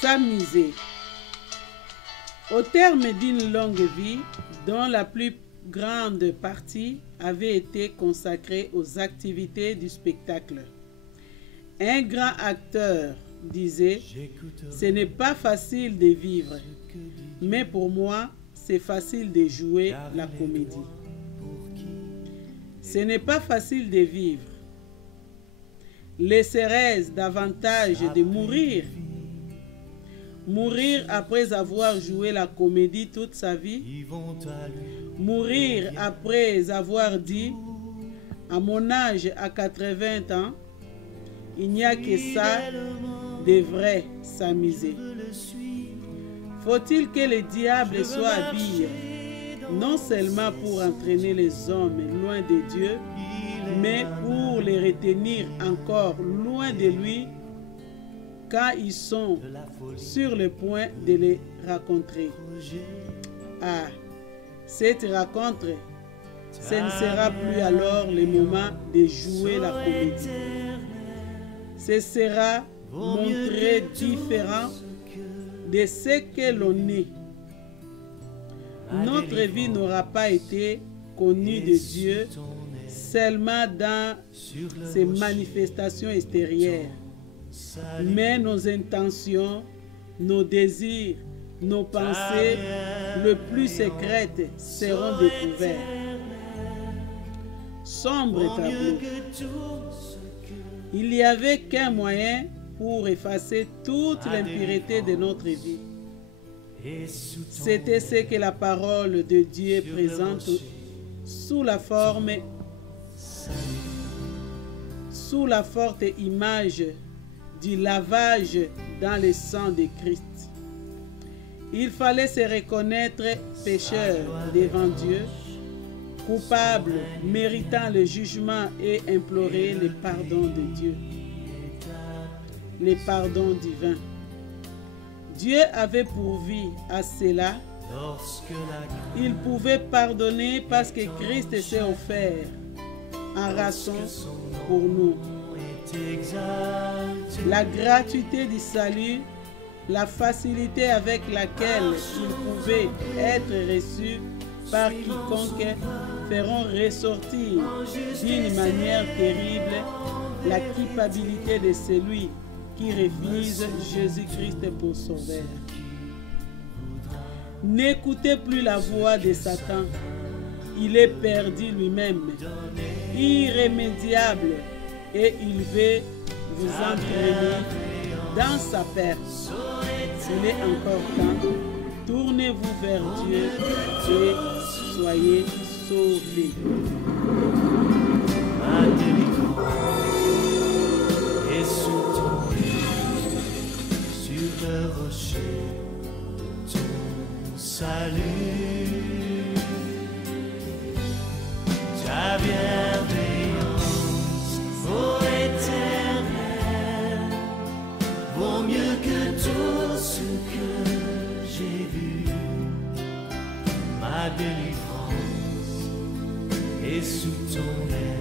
S'amuser. Au terme d'une longue vie, dont la plus grande partie avait été consacrée aux activités du spectacle, un grand acteur disait « Ce n'est pas facile de vivre, mais pour moi, c'est facile de jouer la comédie. » Ce n'est pas facile de vivre. Laisserait-ce davantage de mourir? Mourir après avoir joué la comédie toute sa vie? Mourir après avoir dit « À mon âge, à 80 ans, il n'y a que ça de vrai, s'amuser. » Faut-il que le diable soit habile, non seulement pour entraîner les hommes loin de Dieu, mais pour les retenir encore loin de lui quand ils sont sur le point de les rencontrer. Ah, cette rencontre, ce ne sera plus alors le moment de jouer la comédie. Ce sera montrer différent de ce que l'on est. Notre vie n'aura pas été connue de Dieu seulement dans ses manifestations extérieures, mais nos intentions, nos désirs, nos pensées les plus secrètes seront découvertes. Sombre tableau. Il n'y avait qu'un moyen pour effacer toute l'impureté de notre vie. C'était ce que la parole de Dieu présente sous la forte image du lavage dans le sang de Christ. Il fallait se reconnaître pécheur devant Dieu, coupable, méritant le jugement et implorer le pardon de Dieu, le pardon divin. Dieu avait pourvu à cela. Il pouvait pardonner parce que Christ s'est offert en rançon pour nous. La gratuité du salut, la facilité avec laquelle il pouvait être reçu par quiconque feront ressortir d'une manière terrible la culpabilité de celui qui refuse Jésus-Christ pour sauveur. N'écoutez plus la voix de Satan. Il est perdu lui-même, irrémédiable, et il veut vous entraîner dans sa perte. Il est encore temps. Tournez-vous vers Dieu et soyez sauvés. Ma délivrance est sous ton pied, sur le rocher de ton salut. Ta bienveillance, ô Éternel, vaut mieux que tout ce que j'ai vu. Ma délivrance est sous ton aile.